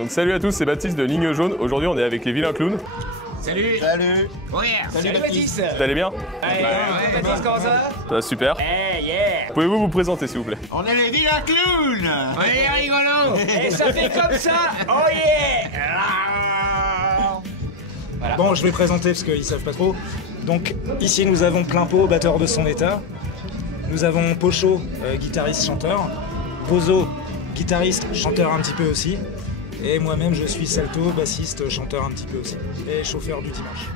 Donc salut à tous, c'est Baptiste de Ligne Jaune. Aujourd'hui on est avec les vilains clowns. Salut. Salut. Oh yeah. Salut Baptiste. Vous allez bien? Ouais, Baptiste, comment ça va? Ça va super. Hey, yeah. Pouvez-vous vous présenter s'il vous plaît? On est les vilains clowns. On est rigolo. Et ça fait comme ça. Oh yeah. Voilà. Bon, je vais présenter parce qu'ils savent pas trop. Donc ici nous avons Plein-Pot, batteur de son état. Nous avons Pocho, guitariste chanteur. Bozo, guitariste chanteur un petit peu aussi. Et moi-même je suis Salto, bassiste chanteur un petit peu aussi. Et chauffeur du dimanche.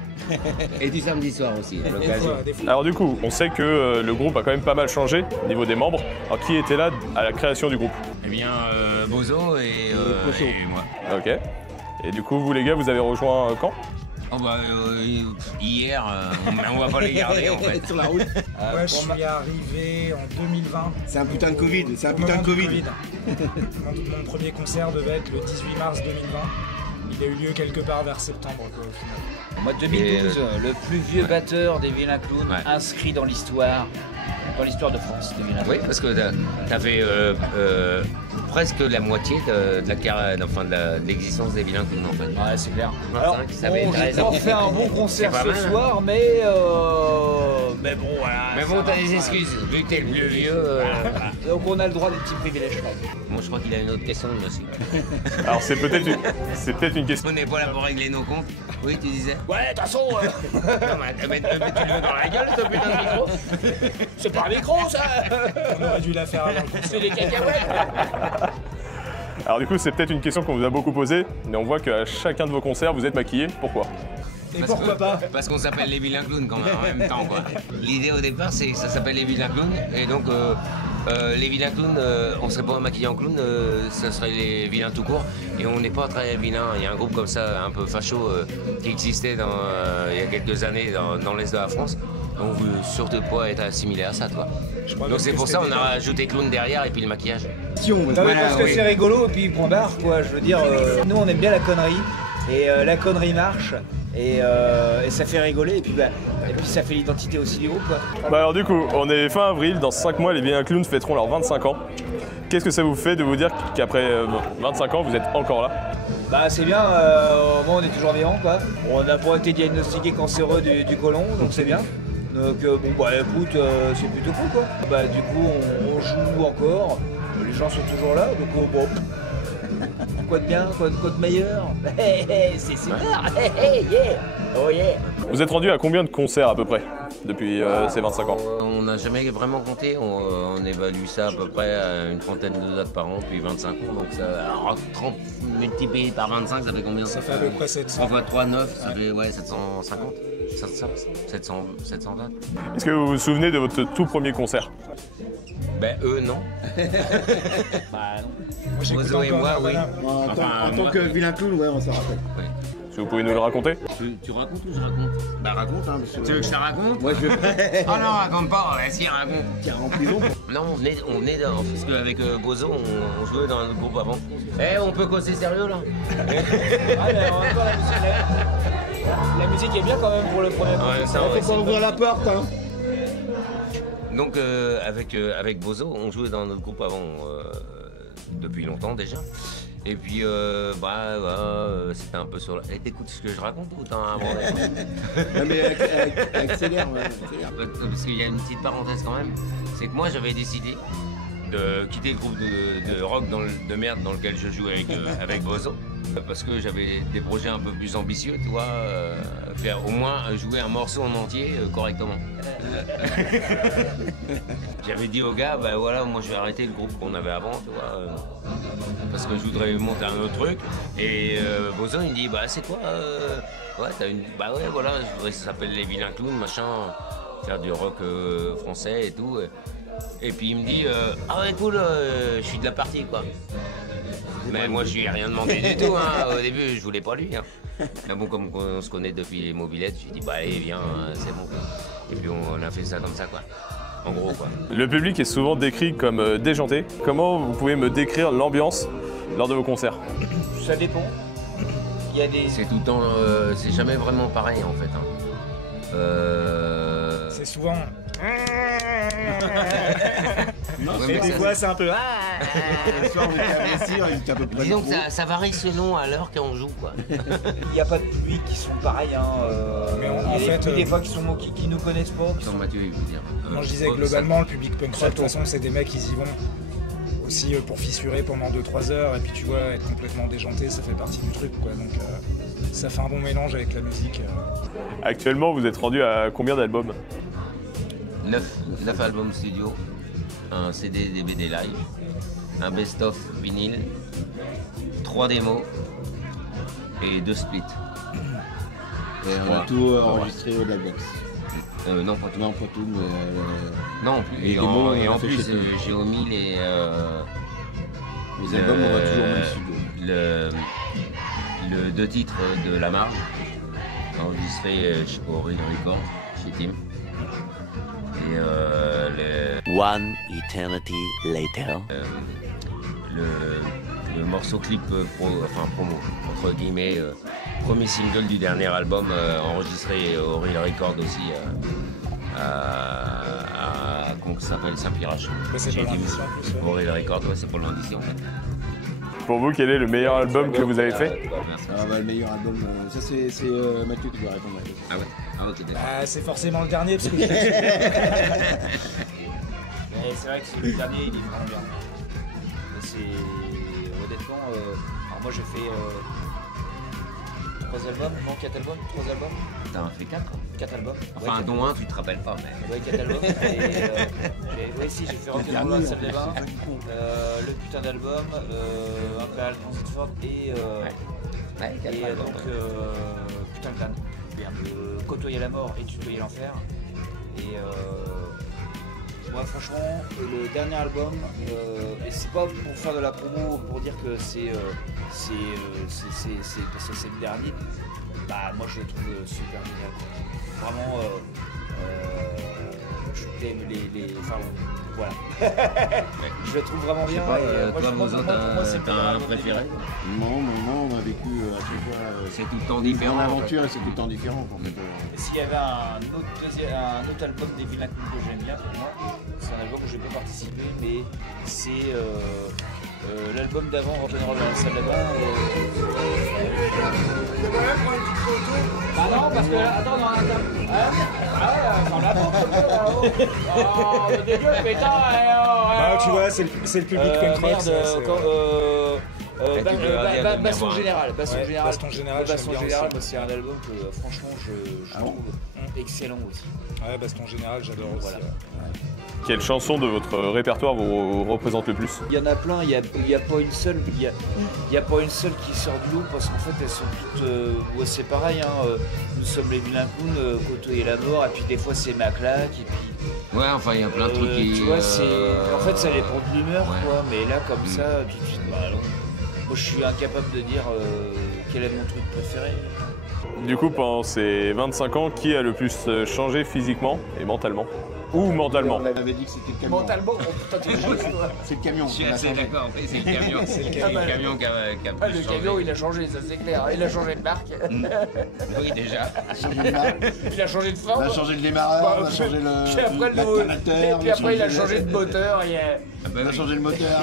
Et du samedi soir aussi, à Des l'occasion. fois, des fois. Alors du coup, on sait que le groupe a quand même pas mal changé au niveau des membres. Alors qui était là à la création du groupe? Eh bien, Bozo et moi. Ok. Et du coup, vous les gars, vous avez rejoint quand? Oh bah, hier, on va pas les garder en fait. Sur la route. Ouais, je suis arrivé en 2020. C'est un putain de Covid. C'est un au putain moment de du Covid. Mon premier concert devait être le 18 mars 2020. Il a eu lieu quelque part vers septembre quoi, au final. Moi 2012, le plus vieux batteur des Vilains Clowns Ouais. inscrit dans l'histoire de France des Vilains Oui, Clowns. parce que t'as fait presque la moitié de la carrière, enfin de l'existence des vilains clowns en fait. Ouais, c'est clair. 25, Alors, ça va être bon, j'ai très pas fait un bon concert C'est pas ce mal, hein. soir, mais bon voilà. Mais ça bon, va. t'as des excuses, vu que t'es le plus vieux. Donc on a le droit des petits privilèges quand même. Moi je crois qu'il a une autre question lui aussi. Alors c'est peut-être une question. On n'est pas là pour régler nos comptes. Oui, tu disais. Ouais, de toute façon, Non, mais tu le veux dans la gueule, ce putain de micro. c'est pas un micro ça. On aurait dû la faire avant le concert. C'est des cacahuètes. Alors du coup, c'est peut-être une question qu'on vous a beaucoup posée, mais on voit qu'à chacun de vos concerts, vous êtes maquillés. Pourquoi? Et pourquoi pas? Parce qu'on s'appelle les vilains clowns quand même en même temps quoi. L'idée au départ c'est que ça s'appelle les vilains clowns et donc les vilains clowns, on serait pas maquillés en clown, ça serait les vilains tout court et on n'est pas très vilains. Il y a un groupe comme ça un peu facho qui existait il y a quelques années dans l'est de la France. Donc on veut surtout pas être assimilé à ça toi. Je crois Donc même c'est que pour ça c'était on a rajouté clown derrière et puis le maquillage. Non, mais Parce que oui. c'est rigolo et puis point barre quoi. Je veux dire, nous on aime bien la connerie et la connerie marche et ça fait rigoler et puis ça fait l'identité aussi du groupe quoi. Bah alors du coup, on est fin avril, dans 5 mois, les vilains clowns fêteront leurs 25 ans. Qu'est-ce que ça vous fait de vous dire qu'après 25 ans, vous êtes encore là? Bah c'est bien, moi on est toujours vivant quoi. On n'a pas été diagnostiqué cancéreux du côlon donc c'est bien. Donc bon bah écoute c'est plutôt cool quoi. Bah du coup on joue encore, les gens sont toujours là donc bon. Quoi de bien, quoi de meilleur? C'est super, yeah, oh yeah. Vous êtes rendu à combien de concerts à peu près depuis ces 25 ans? On n'a jamais vraiment compté, on évalue ça à peu près à une trentaine de dates par an depuis 25 ans. Donc ça, alors, 30 multiplié par 25, ça fait combien? Ça fait à peu près 700. 3 fois 3, 9, ça fait ouais, 750 700 dates. Est-ce que vous vous souvenez de votre tout premier concert? Ben eux non. Bah non. Moi, j'écoute Bozo et encore moi, oui. Nirvana. En tant que vilain clown, ouais, on s'en rappelle. Oui. Est-ce que vous pouvez nous le raconter? Tu racontes ou je raconte? Bah raconte, hein, monsieur. Tu veux que je te raconte? Moi je vais. Oh non, raconte pas, vas-y, raconte. Qui est en prison. Non, on venait parce qu'avec Bozo, on jouait dans notre groupe avant. Eh, on peut causer sérieux là? Ah, mais en même temps, la musique est bien quand même pour le premier concert. Ouais, ça, on va Faut essayer pas de- ouvrir la porte, hein. Donc avec Bozo, on jouait dans notre groupe avant depuis longtemps déjà. Et puis c'était un peu sur la... Eh, t'écoutes ce que je raconte ou t'en as abordé? Non mais accélère, ouais, accélère. Parce qu'il y a une petite parenthèse quand même, c'est que moi j'avais décidé de quitter le groupe de rock de merde dans lequel je joue avec Bozo. Parce que j'avais des projets un peu plus ambitieux, tu vois, faire au moins jouer un morceau en entier correctement. J'avais dit aux gars, bah voilà, moi je vais arrêter le groupe qu'on avait avant, tu vois, parce que je voudrais monter un autre truc. Et Bozo il me dit, bah c'est quoi, ouais, t'as une, bah ouais, voilà, je voudrais que ça s'appelle les vilains clowns, machin, faire du rock français et tout. Et puis il me dit, ah ouais cool, je suis de la partie quoi. Mais moi je lui ai rien demandé du tout, hein. Au début je voulais pas lui. Hein. Mais bon, comme on se connaît depuis les mobilettes, je lui ai dit bah allez viens, c'est bon. Et puis on a fait ça comme ça quoi. En gros quoi. Le public est souvent décrit comme déjanté. Comment vous pouvez me décrire l'ambiance lors de vos concerts? Ça dépend. Il y a des... C'est tout le temps, c'est jamais vraiment pareil en fait. Hein. C'est souvent. Non, Ouais, Et mais des ça, fois, c'est un peu. le soir, on était à Messi, on était à peu près. disons que ça varie selon à l'heure qu'on joue, quoi. Il n'y a pas de public qui sont pareils. Hein, Mais en il y a fait, des fois qui nous connaissent pas. Qui Comme sont... Mathieu, il veut dire. Moi, je disais globalement, le public punk rock, de toute façon, c'est des mecs, ils y vont aussi pour fissurer pendant 2-3 heures. Et puis, tu vois, être complètement déjanté, ça fait partie du truc, quoi. Donc, ça fait un bon mélange avec la musique. Actuellement, vous êtes rendu à combien d'albums? 9 albums studio, un CD DVD live, un best-of vinyle, 3 démos et 2 splits. Et on a tout enregistré au Blackbox. Non, pas tout. Non, pas tout, mais. Non, les et démos, et on en a fait plus, chez nous. j'ai omis Les albums, on va toujours au même studio. le 2 titres de La Marge, enregistré au Ruin Records, chez Tim. Et One eternity later. le morceau clip promo, entre guillemets, premier single du dernier album enregistré au Real Record aussi comment ça s'appelle, Saint-Pierre. C'est pas loin d'ici, en plus, ouais. Au Real Record, ouais, c'est pas loin d'ici en fait. Pour vous, quel est le meilleur album que vous avez fait? Merci. Ah bah le meilleur album, ça c'est Mathieu qui doit répondre à la question. Ah ouais, ah ok, d'accord. C'est forcément le dernier, parce que. Mais c'est vrai que le dernier, il est vraiment bien. C'est honnêtement. Alors moi, j'ai fait 3 albums, non 4 albums, 3 albums, T'en as fait 4? 4 albums. Enfin, ouais, dont un, tu te rappelles pas, mais. Ouais, 4 albums. Oui, si, j'ai fait Rock and Roll dans la salle des bains, le putain d'album, Imperial Transit Ford et Ouais, 4 et albums. donc putain le crâne. Côtoyer la mort et tutoyer l'enfer. Et moi franchement le dernier album, et c'est pas pour faire de la promo, pour dire que c'est parce que c'est le dernier, bah moi je le trouve super génial. Vraiment enfin voilà. Je le trouve vraiment bien. Pas, Et, toi, Mozo, c'est t'as un préféré? Non, on a vécu à chaque fois. C'est tout le temps Une différent. grande en fait. aventure et c'est tout le temps différent en fait. Et s'il y avait un autre album des Vilains Clowns que j'aime bien, pour moi, c'est un album où j'ai pas participé, mais c'est l'album d'avant, Rock'n'Roll dans la salle de bain. Ah non, parce que attends, non, attends. Ah ouais, enfin la porte, oh, mais dégueu, putain. Bah, tu vois, c'est le public punk rock. Merde, ça, c'est- Baston Général. Baston Ouais, Général. Baston Général, Baston j'aime bien Général, aussi. moi, c'est un album que franchement je trouve excellent aussi. Ouais, Baston Général, j'adore aussi. Voilà. Ouais. Quelle chanson de votre répertoire vous représente le plus? Il y en a plein, il y a pas une seule, il y a pas une seule qui sort du lot parce qu'en fait elles sont toutes, ouais, c'est pareil, hein, nous sommes les Vilains Clowns, côtoyer la mort, et puis des fois c'est ma claque, et puis Ouais, enfin, il y a plein de trucs qui. tu vois, en fait ça dépend de l'humeur, ouais. quoi, mais là comme ça, tout de suite, bah non. Moi je suis incapable de dire quel est mon truc préféré. Du coup, pendant ces 25 ans, qui a le plus changé physiquement et mentalement? Ou mentalement? On avait dit que c'était le camion. Mentalement, oh putain t'es chiant, toi. C'est le camion. Je suis qu'on a assez changé. d'accord, mais c'est le camion. C'est le camion qui a Ah, plus le changé. camion il a changé, ça c'est clair, il a changé de marque, Oui, déjà. On a changé de marque, il a changé de on forme. a changé le démarreur, on a Puis changé après, l'alternateur, et puis après il a changé de moteur. Ah bah on a oui. changé le moteur.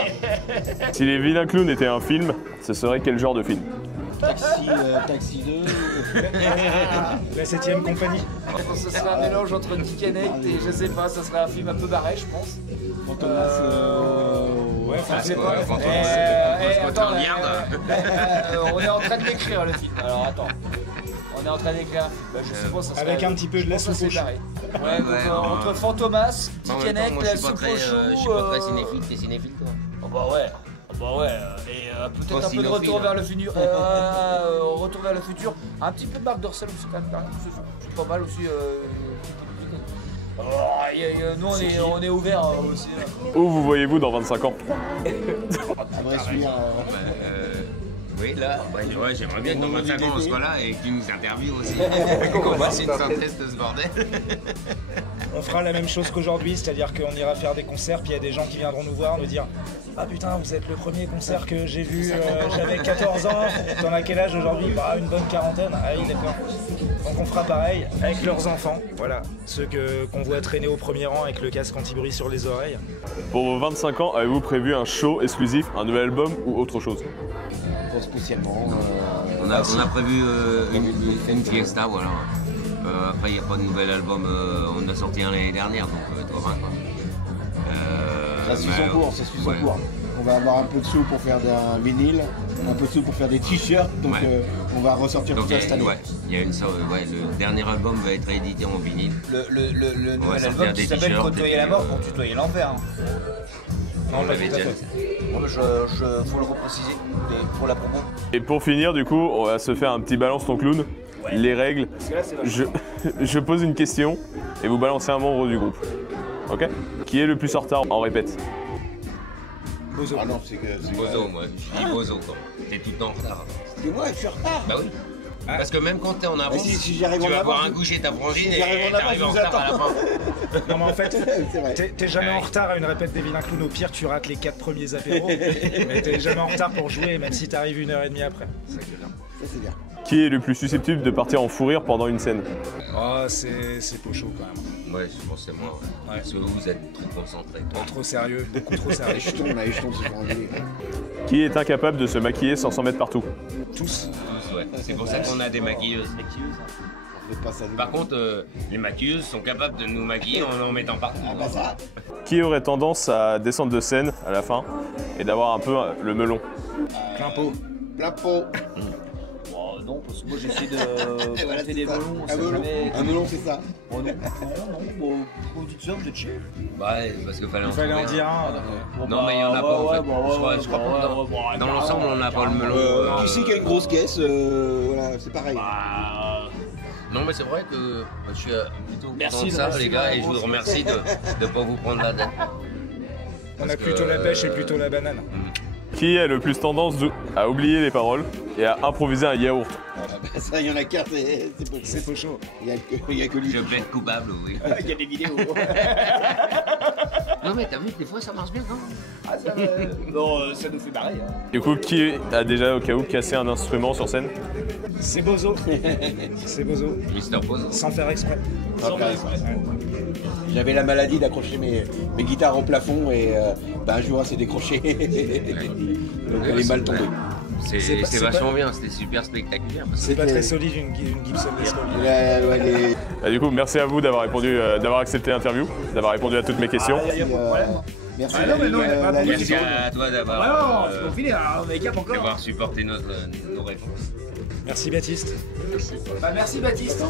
Si les Vilains Clowns étaient un film, ce serait quel genre de film? Taxi 2. La 7ème compagnie. Ce serait un mélange entre Dick et Nate et je sais pas, ça serait un film un peu barré, je pense. Fantomas. Ouais, Je sais Ouais, pas. Fantomas, Attends, Scotland Yard. on est en train de l'écrire le film. Alors attends. On est en train d'écrire un film. Bah, je sais pas, ça serait. Avec un petit peu de la je pense que soupe c'est au barré. Ouais, Ouais, donc, ouais, entre Fantomas, En Dick même et temps, Nate, moi, la je suis pas soupe très, au chou. je suis pas très cinéphile. T'es cinéphile, toi? Oh bah ouais. Et peut-être Toi, un peu de cinéphile, retour hein. vers le futur. Retour vers le futur. Un petit peu de Marc Dorcel aussi, quand même. C'est pas mal aussi. Nous on est ouvert aussi. Où vous voyez-vous dans 25 ans? Fabrice Luire, Oui, là, ouais, j'aimerais bien que dans 25 ans on soit là et que tu nous interviewes aussi. Qu'on fasse une synthèse de ce bordel. On fera la même chose qu'aujourd'hui, c'est-à-dire qu'on ira faire des concerts, puis il y a des gens qui viendront nous voir, nous dire « Ah putain, vous êtes le premier concert que j'ai vu, j'avais 14 ans, t'en as quel âge aujourd'hui ?» Bah une bonne quarantaine, ah oui d'accord. Donc on fera pareil avec leurs enfants, voilà, ceux qu'on voit traîner au premier rang avec le casque anti-bruit sur les oreilles. Pour vos 25 ans, avez-vous prévu un show exclusif, un nouvel album ou autre chose? Pas spécialement. On a prévu une fiesta, voilà. Après, il n'y a pas de nouvel album, on a sorti un l'année dernière, donc toi, quoi. Ça suit son cours, ça suit son cours. On va avoir un peu de sous pour faire un vinyle, un peu de sous pour faire des t-shirts, donc on va ressortir tout ça cette année. Ouais, il y a le dernier album va être édité en vinyle. Le nouvel album qui s'appelle Côtoyer la mort pour tutoyer l'enfer. Hein. Non, on l'avait déjà. Faut le repréciser pour la promo. Et pour finir, du coup, on va se faire un petit balance ton clown. Ouais. Les règles, je pose une question et vous balancez un membre du groupe. Ok? Qui est le plus en retard en répète? Bozo. Ah non, c'est Bozo, moi. Je dis Bozo, quoi. T'es tout le temps en retard. C'est moi, je suis en retard. Bah oui. Parce que même quand t'es en avance, si tu vas voir un coucher ta frangine et t'arrives en retard à la fin. Non mais en fait, t'es jamais en retard à une répète des vilains clowns. Au pire, tu rates les 4 premiers apéros, mais t'es jamais en retard pour jouer, même si t'arrives 1h30 après. Ça qui est bien. Ça c'est bien. Qui est le plus susceptible de partir en fou rire pendant une scène? Oh, c'est Pocho quand même. Ouais, je pense que c'est moi. Ouais. Parce que vous êtes trop concentrés. Trop sérieux, beaucoup trop sérieux. Je tombe, c'est pour enlever. Qui est incapable de se maquiller sans s'en mettre partout? Tous. Ouais. C'est pour ça qu'on a des maquilleuses. Par contre, les maquilleuses sont capables de nous maquiller en mettant partout. Ah bah ça. Qui aurait tendance à descendre de scène à la fin et d'avoir un peu le melon? Plein pot. Plein pot. Non, parce que moi j'essaie de planter des melons. Un melon, c'est ça. Oh, non, vous dites ça, vous êtes chier. Bah, parce qu'il fallait en dire un. Non, mais il n'y en a pas en fait. Je crois pas. Dans l'ensemble, on n'a pas le melon. Qui c'est qui a une grosse caisse, voilà, c'est pareil. Non, mais c'est vrai que je suis plutôt content de ça, les gars, et je vous remercie de ne pas vous prendre la tête. On a plutôt la pêche et plutôt la banane. Qui a le plus tendance à oublier les paroles et à improviser un yaourt? Ça, il y en a qu'un, c'est Pocho. Il y a que lui. Je plaide coupable, oui. Il y a des vidéos. Non, mais t'as vu, des fois ça marche bien, non? Non, ça nous fait marrer. Hein. Du coup, qui a déjà au cas où cassé un instrument sur scène? C'est Bozo. C'est Bozo. Mister Bozo. Sans faire exprès. J'avais la maladie d'accrocher mes guitares au plafond et un jour elle s'est décrochée. Donc elle est mal tombée. C'est vachement bien, c'était super spectaculaire. C'est pas très solide une Gibson Les Paul. Du coup, merci à vous d'avoir répondu, d'avoir accepté l'interview, d'avoir répondu à toutes mes questions. Merci, merci à toi d'avoir supporté nos réponses. Merci Baptiste. Merci Baptiste.